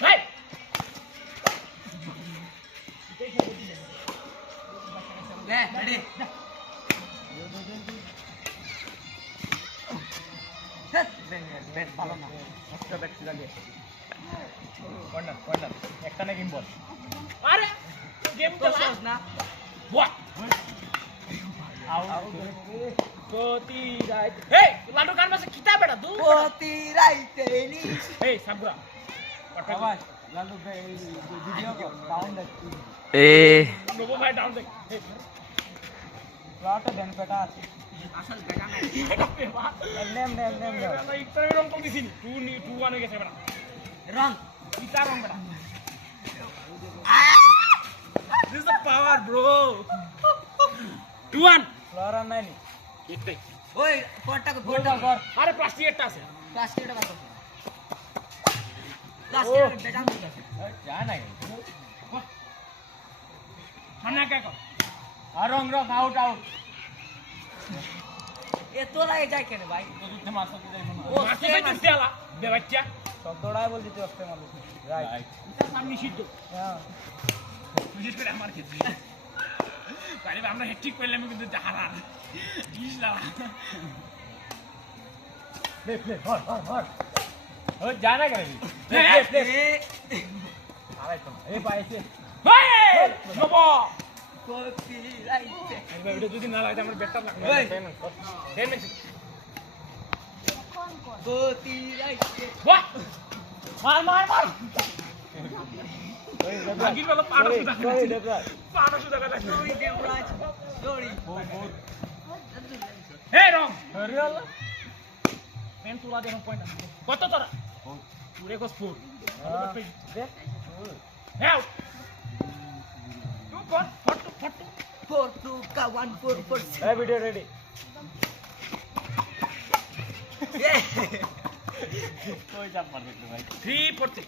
Hey! Ready? Corner একটা না game বল আরে গেম তো না What? Koti right. Hey, lalu kan masih kita beda tuh. প্রতি রাইতে নি Hey, Sabra. আবার লালু ভাই ভিডিও ডাউন দেখছি Nobo bhai down dek. Hey. Plot দেন পেটা আছে আসল গানা নাই নেম Karena iktar rong kong di sini. 2 1 guys beda. Wrong Kita rong beda. This is the power, bro. 2 1. Floor নাই নি Itu. ওই পটটাকে গোলটা কর Ada plastik এটা আছে. প্লাস্টিকটা কত প্লাস্টিকটা বেজান দিতে যা নাই Mana kayak kok? আর রং আউট এ তোলা এ যায় কেন ভাই তুই মারছ কি যাই ও Masih aja siala. Bebaca. সব দৌড়ায় বল দিতে আসতে মানুষ রাইট Kita sambil situ. হ্যাঁ বিশেষ করে আমার ক্ষেত্রে বাইরে আমরা হ্যাট্রিক পেলাম কিন্তু হারার ইসলাম প্লে হর ও জানা করে প্লে আড়াই তো এই পাইছে হেই নবো প্রতি রাইতে একবার ভিডিও যদি না লাগে আমার ব্যাটটা লাগবে এই। পেমেন্ট প্রতি রাইতে বাহ মার আগির বেলা পাড়া সুদা সরি দেবরা পাড়া সুদা কথা ওই দেবরাজ দড়ি বহুত হে রং রিয়াল পেন তুলা দেন পয়েন্ট কত তোরা পুরে কো স্পোর্ট দেখ হ্যাঁ তুই কোন ফটো 4 2 का 1 4 4 এই ভিডিও রেডি কই চাপ মার দেখতে ভাই 3 পড়তে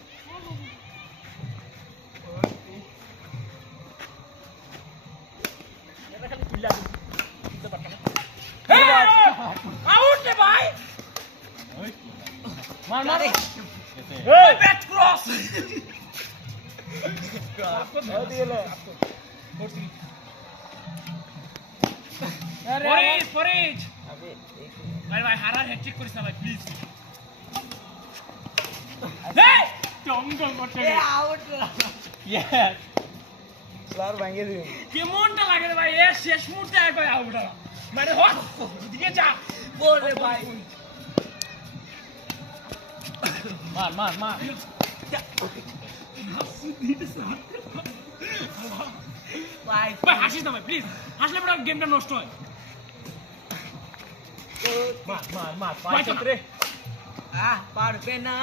এটা খালি তুলা দিতে পারতাম আউট রে ভাই মার এই ব্যাট ক্রস দিলে ফরিজ ভাই ভাই হারার হ্যাট্রিক করিস না ভাই প্লিজ এই জঙ্গল করতে এ আউট ইয়েস স্যার ভাঙিয়ে দিন কেমনটা লাগে রে ভাই এ শেষ মুহূর্তে আয় ভাই আউট মানে হট দিকে যা বল রে ভাই মার ভাই ভাই হাসিস না ভাই প্লিজ হাসলে পরে গেমটা নষ্ট হয় মার পাঁচ রে পারবে না